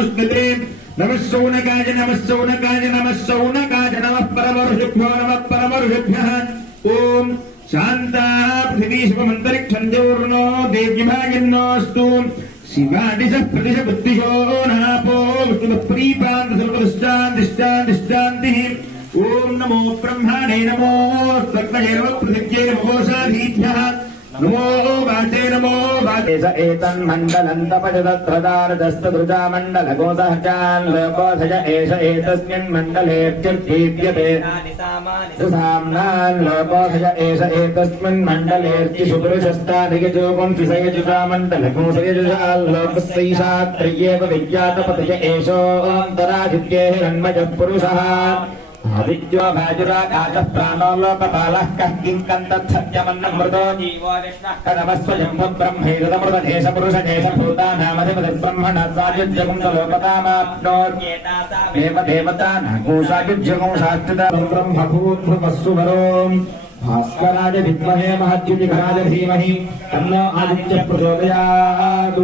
नमोऽस्तुते नमः शौनकाय नमः शौनकाय नमः शौनकाय नमः परमऋषिभ्यः ओम शांता पृथिवी शुभमन्तरिक्षं जोर्नो देव्यभागिन्नोऽस्तु शिवादिश प्रदिश बुद्धिशो नापो विष्णुप्रीपान्तसर्वदुष्टान्तिष्टान्तिष्टान्तिः ओम नमो ब्रह्मणे नमो सर्वये नमो पृथिव्यै नमो साधीभ्यः नमो वाचे नमो वाचे स एतन्मण्डलन्तपजतत्रदारदस्तदृजा मण्डलगोसः चाल्लोकोधय एष एतस्मिन् मण्डलेऽर्चिर्दीप्यते सुसाम्नाल्लोकोधय एष एतस्मिन् मण्डलेऽर्चिषुपुरुषस्तादियजोगुंसिसयजुषा मण्डलगोसयजुषाल्लोकस्यैषात्रय्येव विज्ञातपतय एषोऽन्तरादित्ये हिरण्मयः पुरुषः आदित्यो भाजुराकाशः प्राणो लोकपालः कः किङ्कन्तत्सत्यमन्नमृतो जीवो विष्णः कदमस्वयम्भुः ब्रह्मैरदमृतदेशभूतानामधिपतिर्ब्रह्मणः सायुज्यगुंसलोकतामाप्नोत्येतासामेव देवतानागुंसायुज्यगुंसाष्टितम् ब्रह्मभूर्भुवस्सुवरो भास्कराय विद्महे महद्युतिघ्नाय धीमहि तन्नो आदित्यः प्रचोदयात्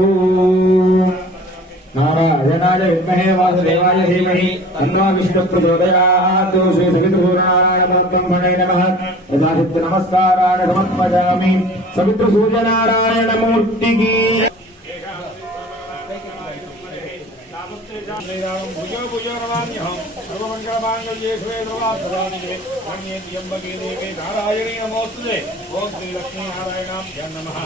नारायणाय विद्महे वासुदेवाय धीमहि तन्नो विष्णुः प्रचोदयात् श्री सवितृसूर्यनारायणमूर्तिं नमः यदादित्य नमस्काराय समर्पयामि सवितृसूर्यनारायणमूर्तिकी भुजो भुजो नमाम्यहं सर्वमङ्गलमाङ्गल्ये शिवे सर्वार्थसाधिके शरण्ये त्र्यम्बके देवे नारायणे नमोऽस्तुते ओम श्री लक्ष्मीनारायणाभ्यां नमः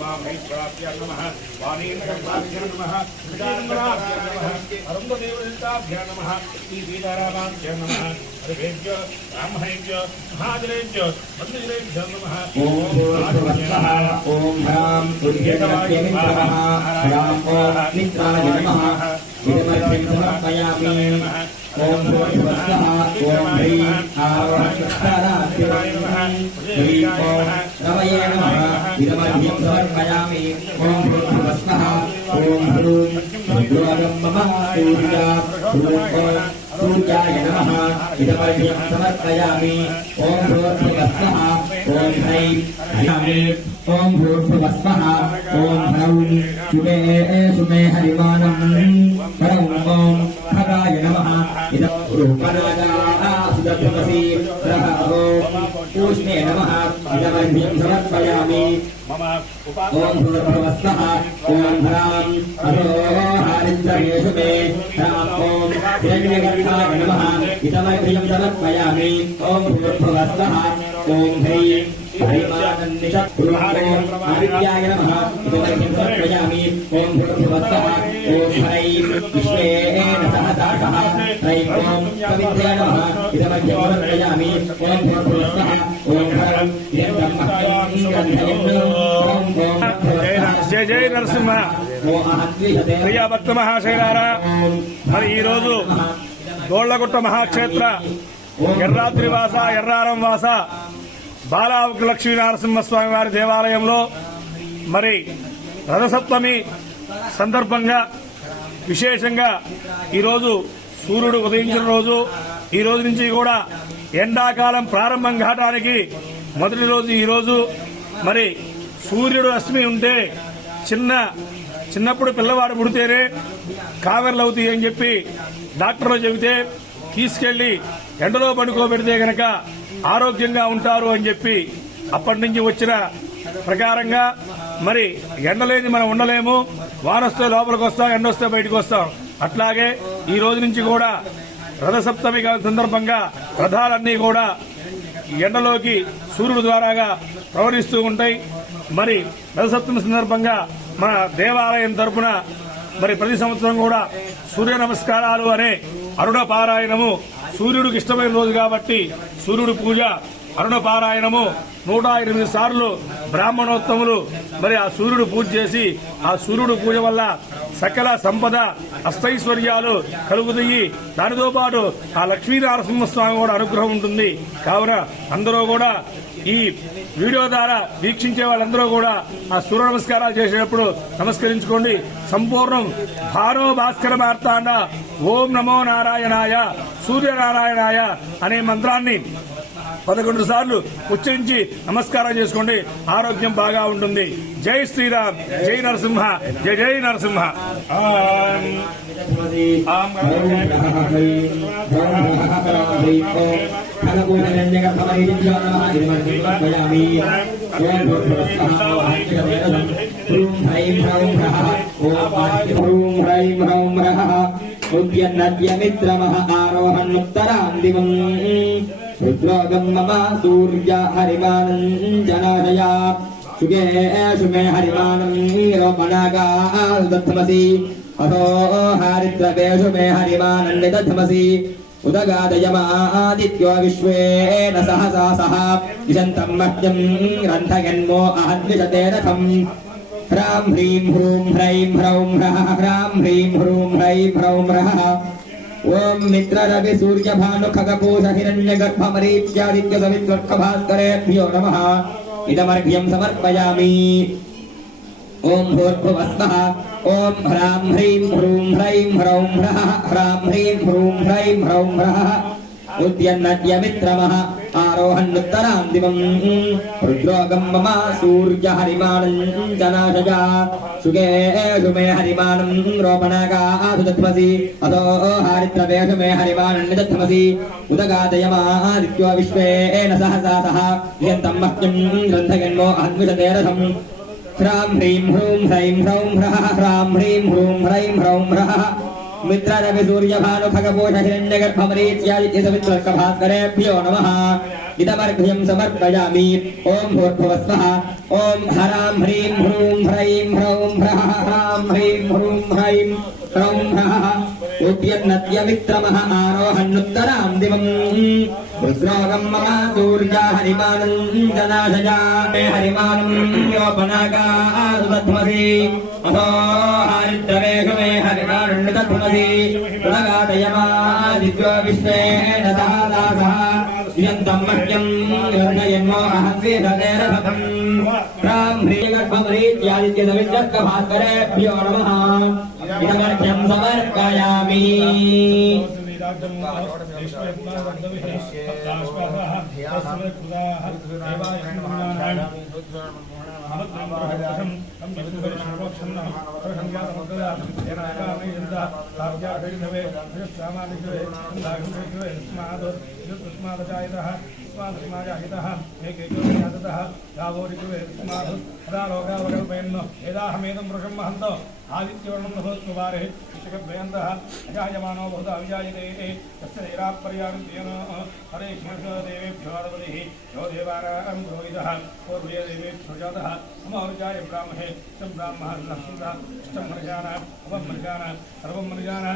मां महेश्वराभ्यां नमः वाणीर्गर्भाभ्यां नमः श्रीरामभ्यां नमः अरुन्धदेवदत्ताभ्यां नमः श्रीसीतारामाभ्यां नमः हरिभ्यो ब्राह्मणेभ्यो महाजनेभ्यो बन्धुजनेभ्यो नमः ओम ह्रां सूर्यदेवाय नमः ह्रां ओम नित्राय नमः इदमर्घ्यं समर्पयामि ओम भूर्भुवस्सः ओम ह्रीं आवाहनाय नमः ह्रीं ओम नमये नमः इदमर्घ्यं समर्पयामि ओम भूर्भुवस्सः ओम ह्रूं भद्रोऽयं मम पूजा ओम सूर्याय नमः इदमर्घ्यं समर्पयामि ओम भूर्भुवस्सः ओम ह्रीं ओम भूर्भुवस्सः ओम ह्रौं सुमे हरिमानम् परं ओम खगाय नमः इदं रूपराजा सुदर्शनसी प्रभावो पूष्णे नमः इदमर्घ्यं समर्पयामि ओम भूर्भुवस्सः ओम ह्रां अधोहारिन्द्रयेषु मे ह्रां ओम हिरण्यगर्भाय नमः इदमर्घ्यं समर्पयामि ओम भूर्भुवस्सः ओम ह्रीं आदित्याय नमः इदमर्घ्यं समर्पयामि ओम भूर्भुवस्सः ओम ह्रैं विश्वेन सहसासः ह्रैं ओम पवित्रे नमः इदमर्घ्यं समर्पयामि ओम भूर्भुवस्सः ओम ह्रं जय जय नरसिंह प्रिया भक्त महाशैलारा మరి ఈ రోజు గోళ్లగుట్ట మహాక్షేత్ర ఎర్రాద్రివాస ఎర్రారం వాస బాలావుకు లక్ష్మీ నరసింహస్వామి వారి దేవాలయంలో మరి రథసప్తమి సందర్భంగా విశేషంగా ఈరోజు సూర్యుడు ఉదయించిన రోజు ఈ రోజు నుంచి కూడా ఎండాకాలం ప్రారంభం కావడానికి మొదటి రోజు ఈ రోజు మరి సూర్యుడు అస్తమి ఉంటే చిన్నప్పుడు పిల్లవాడు పుడితేనే కామెర్లు అవుతాయి అని చెప్పి డాక్టర్లు చెబితే తీసుకెళ్లి ఎండలో పడుకోబెడితే గనక ఆరోగ్యంగా ఉంటారు అని చెప్పి అప్పటి నుంచి వచ్చిన ప్రకారంగా మరి ఎండలేని మనం ఉండలేము, వానొస్తే లోపలికి వస్తాం, ఎండొస్తే బయటకు వస్తాం. అట్లాగే ఈ రోజు నుంచి కూడా రథసప్తమి సందర్భంగా రథాలన్నీ కూడా ఎండలోకి సూర్యుడు ద్వారాగా ప్రవహిస్తూ ఉంటాయి. మరి రథసప్తమి సందర్భంగా మన దేవాలయం తరపున మరి ప్రతి సంవత్సరం కూడా సూర్య నమస్కారాలు అనే అరుణ పారాయణము సూర్యుడికి ఇష్టమైన రోజు కాబట్టి సూర్యుడి పూజ అరుణ పారాయణము 108 సార్లు బ్రాహ్మణోత్తములు మరి ఆ సూర్యుడు పూజ చేసి ఆ సూర్యుడు పూజ వల్ల సకల సంపద అష్టైశ్వర్యాలు కలుగుతాయి. దానితో పాటు ఆ లక్ష్మీనరసింహస్వామి కూడా అనుగ్రహం ఉంటుంది. కావున అందరూ కూడా ఈ వీడియో ద్వారా వీక్షించే వాళ్ళందరూ కూడా ఆ సూర్య నమస్కారాలు చేసేటప్పుడు నమస్కరించుకోండి. సంపూర్ణం భారో భాస్కర మార్తాండ ఓం నమో నారాయణాయ సూర్యనారాయణాయ అనే మంత్రాన్ని 11 సార్లు ఉచ్చరించి నమస్కారం చేసుకోండి. ఆరోగ్యం బాగా ఉంటుంది. జై శ్రీరామ్, జై నరసింహ, జై జై నరసింహ. ॐ खगपूजनन्यगर्भमरीजिभ्यो नमः इदमर्घ्यं समर्पयामि ॐ ह्रैं ह्रौं ह्रः ॐ ह्रैं ह्रौं ह्रः उद्यन्नद्यमित्रमः आरोहन्नुत्तरान्दिवम् रुद्रोगं मम सूर्य हरिमानञ्जनाशया शुगे शुमे हरिमानं रोपणागादधमसि अथो हारिद्रवे शुमे हरिमानन्निदधमसि उदगादयमादित्यो विश्वेन सहसा सह दिशन्तं मह्यं ग्रन्थयन्मो अहद्विषते रथम् ह्रां ह्रीं ह्रूं ह्रैं ह्रौं ह्रः ह्रां ह्रीं ह्रूं ह्रैं ह्रौं ह्रः ॐ मित्ररवि सूर्यभानु खगपूष हिरण्यगर्भमरीत्यादित्य सवितुर्कभास्करेभ्यो नमः इदमर्घ्यं समर्पयामि ॐ भूर्भुवस्वः ॐ ह्रां ह्रीं ह्रूं ह्रैं ह्रौं ह्रः ह्रां ह्रीं ह्रूं ह्रैं ह्रौं ह्रः उद्यन्नद्यमित्रमः आरोहन्नुत्तरान्दिवम् रुद्रोगं मम सूर्य हरिमानञ्जनाशया शुगे शुमे हरिमानं रोपणागादधमसि अथो हारिद्रवे शुमे हरिमानन्निदधमसि उदगादयमादित्यो विश्वेन सहसा सह दिशन्तं मह्यं ग्रन्थयन्मो अहद्विषते रथम् ह्रां ह्रीं ह्रूं ह्रैं ह्रौं ह्रः ह्रां ह्रीं ह्रूं ह्रैं ह्रौं ह्रः मित्ररवि सूर्यभानु खगपूष हिरण्यगर्भमरीत्यादित्य सवितुर्कभास्करेभ्यो नमः इदमर्घ्यं समर्पयामि ॐ भूर्भुवस्वः ॐ ह्रां ह्रीं ह्रूं ह्रैं ह्रौं ह्रः ह्रां ह्रीं ह्रूं ह्रैं ह्रौं ह्रः उद्यन्नद्यमित्रमः आरोहन्नुत्तरान्दिवम् रुद्रोगं मम सूर्य हरिमानञ्जनाशया हरिमानं योपनागादधमसि अथो हारिद्रवे शुमे हरिमानन्निदधमसि उदगादयमादित्यो विश्वेन सहसा सह दिशन्तं मह्यं ग्रन्थयन्मो अहद्विषते रथम् ह्रां ह्रीं गर्भमरीत्यादित्य सवितुर्कभास्करेभ्यो नमः इदमर्घ्यं समर्पयामि आदित्यवर्णं नभोत्कुमारे शिखद्वयन्तः अजायमानो बहुधा विजायते तस्य दैरापर्यारुद्येन हरे कृष्णदेवेभ्यो नमः यो देवानां पुरोहितः पूर्वे देवेभ्यो जातः नमोर्जाय ब्राह्मणे तं ब्राह्मः लक्ष्मीः इष्टं मर्जान अवं मर्जान सर्वं मर्जान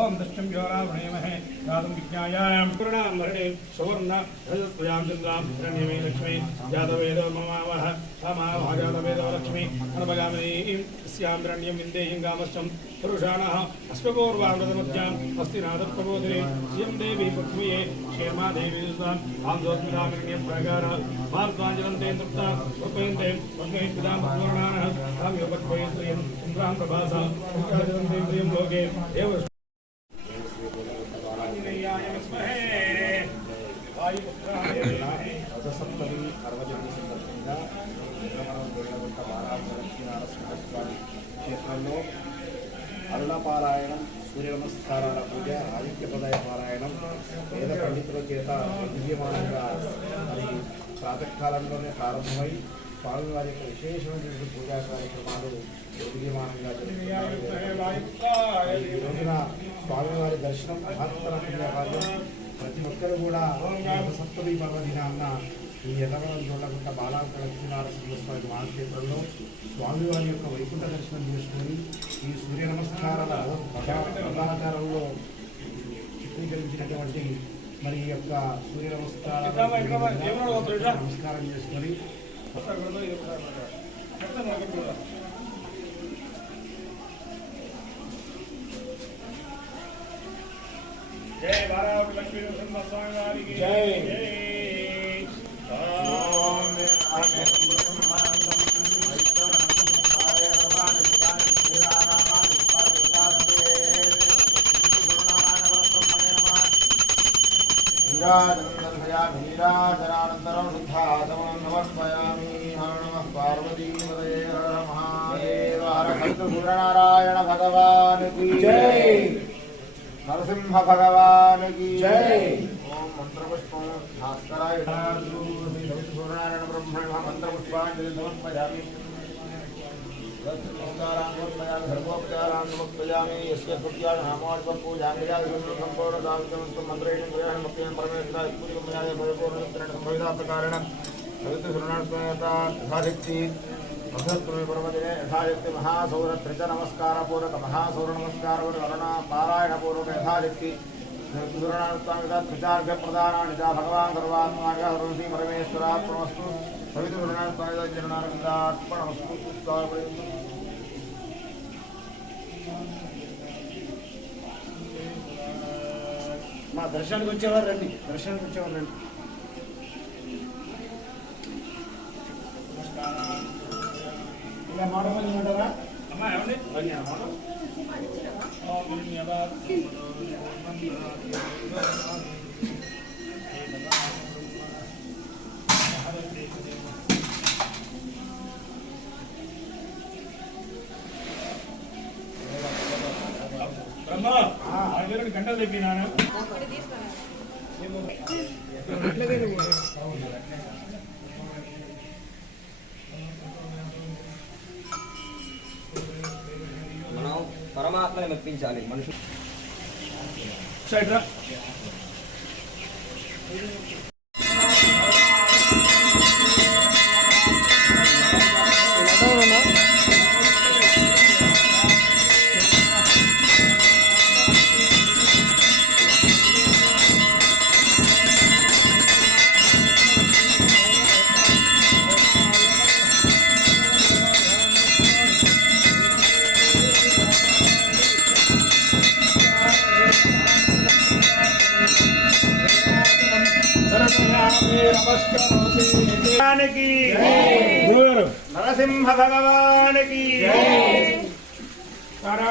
ओम दष्टं योरावणेमहे जातं विज्ञायां पूर्णां मरणे सुवर्ण रजस्वयां चन्द्रां हिरण्यमे लक्ष्मी जातवेदो ममावह समाभाजातवेदो लक्ष्मी अनभगामिनीं स्यान्द्रण्यं विन्देहिं गामश्चं पुरुषाणः अश्वपूर्वामृतमध्याम् अस्तिनादप्रबोधिरे श्रियं देवी पृथ्वीये क्षेमा देवी दुस्ताम् आंसोस्मितामिरण्यं प्रगारः भारद्वाञ्जलन्ते तृप्तां रूपयन्ते पद्मे पितां पूर्णानः काम्योपक्वये श्रियं चन्द्रां प्रभासा उत्काजलन्ते प्रियं लोके एव आञ्जनेयाय विद्महे वायुपुत्राय धीमहि రథసప్తమి పర్వదినం సందర్భంగా మనం గొడవగుట్ట బాలాజలక్ష్మీనారసింహస్వామి క్షేత్రంలో అరుణ పారాయణం, సూర్య నమస్కారాల పూజ, ఆదిత్యపదయ పారాయణం వేద పండితుల చేత విద్యమానంగా మరి ప్రాతకాలంలోనే ప్రారంభమై స్వామివారి యొక్క విశేషమైనటువంటి పూజా కార్యక్రమాలు విద్యమానంగా జరుగుతున్నాయి. ఈ రోజున స్వామివారి దర్శనం మహత్తర పుణ్యకార్యం. ప్రతి ఒక్కరు కూడా రథసప్తమి పర్వదినాన్న ఈ ఎర్రవరం జోళ్ళగుట్ట బాలాజలక్ష్మీనారసింహస్వామి మహాక్షేత్రంలో స్వామివారి యొక్క వైకుంఠ దర్శనం చేసుకొని ఈ సూర్య నమస్కారాల మతాచారంలో చిత్రీకరించినటువంటి మరి ఈ యొక్క సూర్య నమస్కారం చేసుకొని जय भारत लक्ष्मी नरसिंहस्वामी वारी की जय। नीराजनानन्तरं शुद्धाचमनं समर्पयामि. नमः पार्वतीपतये हर महादेव. हर सूर्यनारायण भगवान् की जय. నరసింహ భగవానికి జై. ఓం మంత్రపుష్పం భాస్కరాయ సూర్యనారాయణ బ్రహ్మణ మంత్రపుష్పాంజలి సమర్పయామి. నమస్కారాన్ని సమర్పయామి. ధర్మోపచారాన్ని సమర్పయామి. యస్య కృత్యాయ నామార్పణ పూజామి. సంపూర్ణదాంతం మంత్రేణ గ్రహణ భక్తిం పరమేశ్వర పూజకమయాయ పరిపూర్ణమిత్రేణ సంభవితా ప్రకారేణ సవిత శరణాస్మయత యథాశక్తి అసత్వమే పర్వదినే యథాశక్తి మహాసౌరత్రిచ నమస్కారపూర్వక మహాసౌర నమస్కారపూర్వక అరుణ పారాయణపూర్వక యథాశక్తి త్రిచార్ఘ ప్రధానాన్ని చ భగవాన్ సర్వాత్మాగా సర్వశ్రీ పరమేశ్వరాత్మనమస్తు. సవిత శరణాస్మయర్పణమస్తు. మా దర్శనానికి వచ్చేవారు రండి. దర్శనానికి వచ్చేవారు రండి. ఇలా మాట మంది ఉంటారా? అమ్మా ఏమండి గంటలు తెప్పినాను. మనం పరమాత్మని మెప్పించాలి మనుషులు. సైడ్ రా. నరసింహ భగవానికి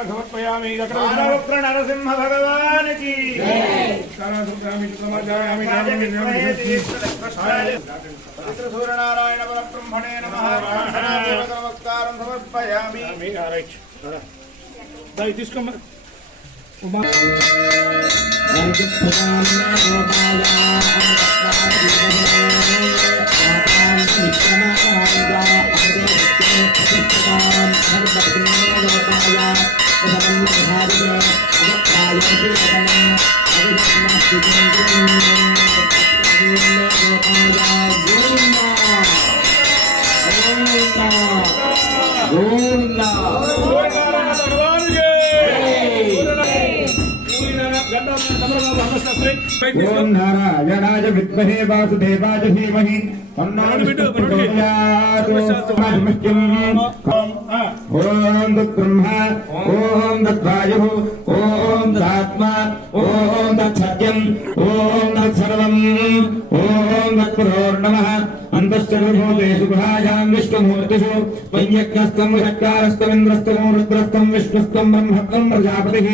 సమర్పయామి. ఉగ్ర నరసింహ భగవానికి పవిత్ర సూర్యనారాయణ పరబ్రహ్మణే నమః. నమస్కారం సమర్పయామి. తీసుకోమ్మా. ఓం నారాయణాయ విద్మహే వాసుదేవాయ ధీమహి తన్నో విష్ణుః ప్రచోదయాత్. ఓం తద్బ్రహ్మ ఓం తద్వాయుః ఓం తదాత్మా ఓం తత్సత్యం ఓం తత్సర్వం ఓం తత్పురోర్నమః. అంతశ్చర్వభూతేషు గుహాయాం విష్ణుమూర్తిషు వైయజ్ఞస్తం షట్కారస్తమింద్రస్తం రుద్రస్తం విష్ణుస్తం బ్రహ్మత్వం ప్రజాపతిః.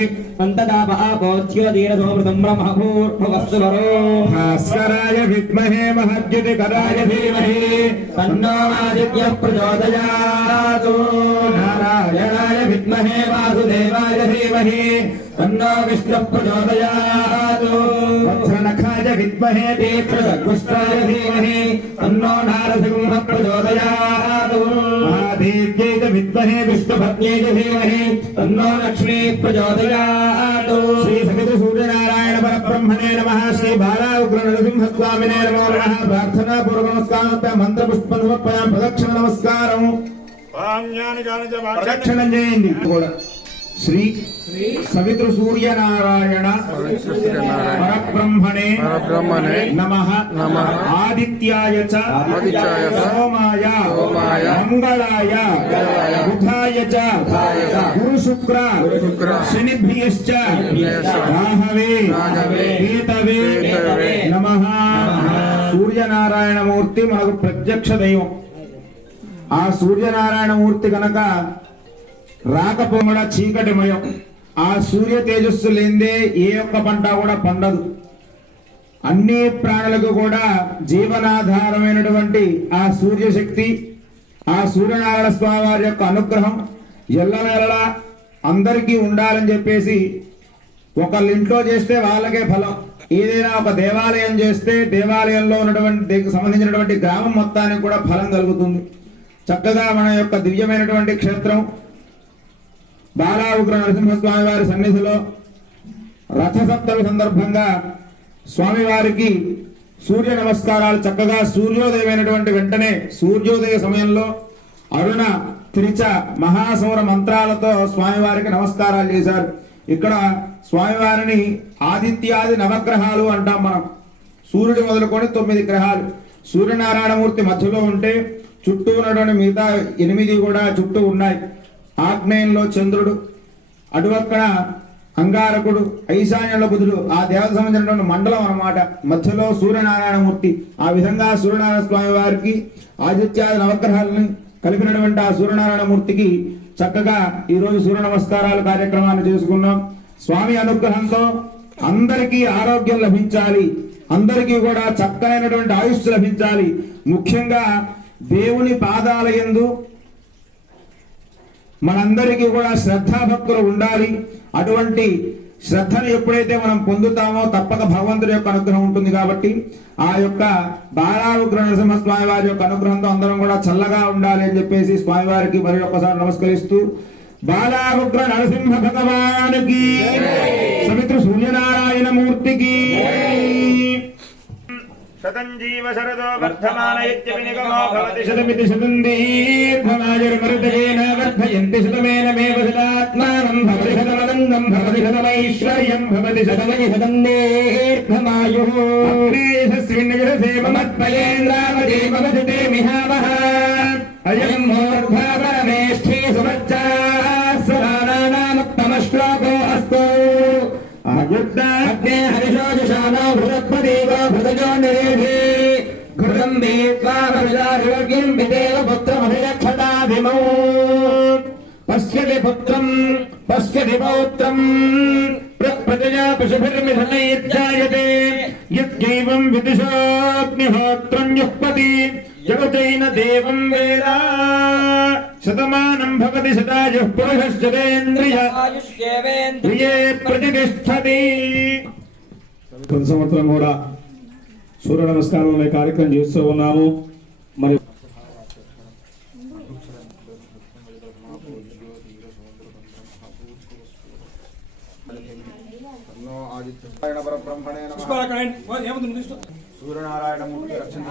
అంతదాపోజ్యోతిరసోమృతం బ్రహ్మభూర్భువస్సు వరో. భాస్కరాయ విద్మహే మహద్యుతికరాయ ధీమహి తన్నో ఆదిత్యః ప్రచోదయాత్. నారాయణాయ విద్మహే వాసుదేవాయ ధీమహి తన్నో విష్ణుః ప్రచోదయాత్. వత్సనఖాయ విద్మహే తీర్థపుష్టాయ ధీమహి తన్నో నారసింహః ప్రచోదయాత్. మహాదేవ్యై చ విద్మహే విష్ణుపత్న్యై చ ధీమహి తన్నో లక్ష్మీ ప్రచోదయాత్. శ్రీ సవిత సూర్యనారాయణ పరబ్రహ్మణే నమః. శ్రీ బాలా ఉగ్ర నరసింహ స్వామినే నమో నమః. ప్రార్థనా పూర్వక నమస్కారం. మంత్రపుష్పం సమర్పయామి. ప్రదక్షిణ నమస్కారం. ప్రదక్షిణం చేయండి కూడా. శ్రీ సవితృ సూర్యనారాయణ పరబ్రహ్మణే నమః. ఆదిత్యాయ చ సోమాయ మంగళాయ బుధాయ చ గురు శుక్ర శనిభ్యశ్చ రాహవే కేతవే నమః. సూర్యనారాయణమూర్తి మనకు ప్రత్యక్ష దైవం. ఆ సూర్యనారాయణమూర్తి కనుక రాకపోవడ చీకటిమయం. ఆ సూర్య తేజస్సు లేదే ఏ ఒక్క పంట కూడా పండదు. అన్ని ప్రాణులకు కూడా జీవనాధారమైనటువంటి ఆ సూర్యశక్తి, ఆ సూర్యనారాయణ స్వామి వారి యొక్క అనుగ్రహం ఎల్లవేళలా అందరికీ ఉండాలని చెప్పేసి ఒకళ్ళ ఇంట్లో చేస్తే వాళ్ళకే ఫలం. ఏదైనా ఒక దేవాలయం చేస్తే దేవాలయంలో ఉన్నటువంటి సంబంధించినటువంటి గ్రామం మొత్తానికి కూడా ఫలం కలుగుతుంది. చక్కగా మన యొక్క దివ్యమైనటువంటి క్షేత్రం బాలా ఉగ్ర నరసింహస్వామి వారి సన్నిధిలో రథసప్తమి సందర్భంగా స్వామివారికి సూర్య నమస్కారాలు చక్కగా సూర్యోదయమైనటువంటి వెంటనే సూర్యోదయ సమయంలో అరుణ త్రిచ మహాసౌర మంత్రాలతో స్వామివారికి నమస్కారాలు చేశారు. ఇక్కడ స్వామివారిని ఆదిత్యాది నవగ్రహాలు అంటాం మనం. సూర్యుడు మొదలుకొని 9 గ్రహాలు. సూర్యనారాయణమూర్తి మధ్యలో ఉంటే చుట్టూ ఉన్నటువంటి మిగతా 8 కూడా చుట్టూ ఉన్నాయి. ఆగ్నేయంలో చంద్రుడు, అటువక్కన అంగారకుడు, ఈశాన్యంలో బుధుడు, ఆ దేవత సంబంధించినటువంటి మండలం అన్నమాట. మధ్యలో సూర్యనారాయణమూర్తి. ఆ విధంగా సూర్యనారాయణ స్వామి వారికి ఆదిత్యాది నవగ్రహాలను కలిపినటువంటి ఆ సూర్యనారాయణమూర్తికి చక్కగా ఈరోజు సూర్య నమస్కారాలు కార్యక్రమాన్ని చేసుకున్నాం. స్వామి అనుగ్రహంతో అందరికీ ఆరోగ్యం లభించాలి, అందరికీ కూడా చక్కనైనటువంటి ఆయుష్ లభించాలి. ముఖ్యంగా దేవుని పాదాల యందు మనందరికీ కూడా శ్రద్ధాభక్తులు ఉండాలి. అటువంటి శ్రద్ధను ఎప్పుడైతే మనం పొందుతామో తప్పక భగవంతుడి యొక్క అనుగ్రహం ఉంటుంది. కాబట్టి ఆ యొక్క బాలా ఉగ్ర నరసింహస్వామి వారి యొక్క అనుగ్రహంతో అందరం కూడా చల్లగా ఉండాలి అని చెప్పేసి స్వామివారికి మరి ఒక్కసారి నమస్కరిస్తూ బాలా ఉగ్ర నరసింహ భగవానికి సమిత్ర సూర్యనారాయణ మూర్తికి శతంజీవ శరదో వర్ధమాన యజ్ఞవినిగమో భవతి శతమితి శతం దీర్ఘమాయుర్మరుతేన వర్ధయంతి శతమేనమేవ శతాత్మానం భవతి శతమనందం భవతి శతమైశ్వర్యం భవతి శతమై శతం దీర్ఘమాయుః అగ్నేయస్విన్నజసేమత్పయేంద్రావదే భవతి మిహావః అయం మూర్ధా పరమేష్ఠే సుమజ్జాస్సరానాముత్తమ శ్లోకో అస్తు అగ్నే హరిషోజశానో భృతపదేవో భృతజో నిరేధే ఘృతం దేవావరిదారివర్గ్యం విదేవ పుత్రమభిరక్షతాభిమౌ పశ్యతి పుత్రం పశ్యతి పౌత్రం ప్రజా పశుభిర్మిథనైర్జాయతే యద్యైవం విదిశోగ్నిహోత్రం యుక్పతి జగతైన దేవం వేద శతమానం భవతి శతాయుః పురుషశ్చతేంద్రియ ప్రియే ప్రతిష్టతి. ప్రతి సంవత్సరం కూడా సూర్య నమస్కారం అనే కార్యక్రమం చేస్తూ ఉన్నాము. మరి సూర్యనారాయణమూర్తి రక్షణ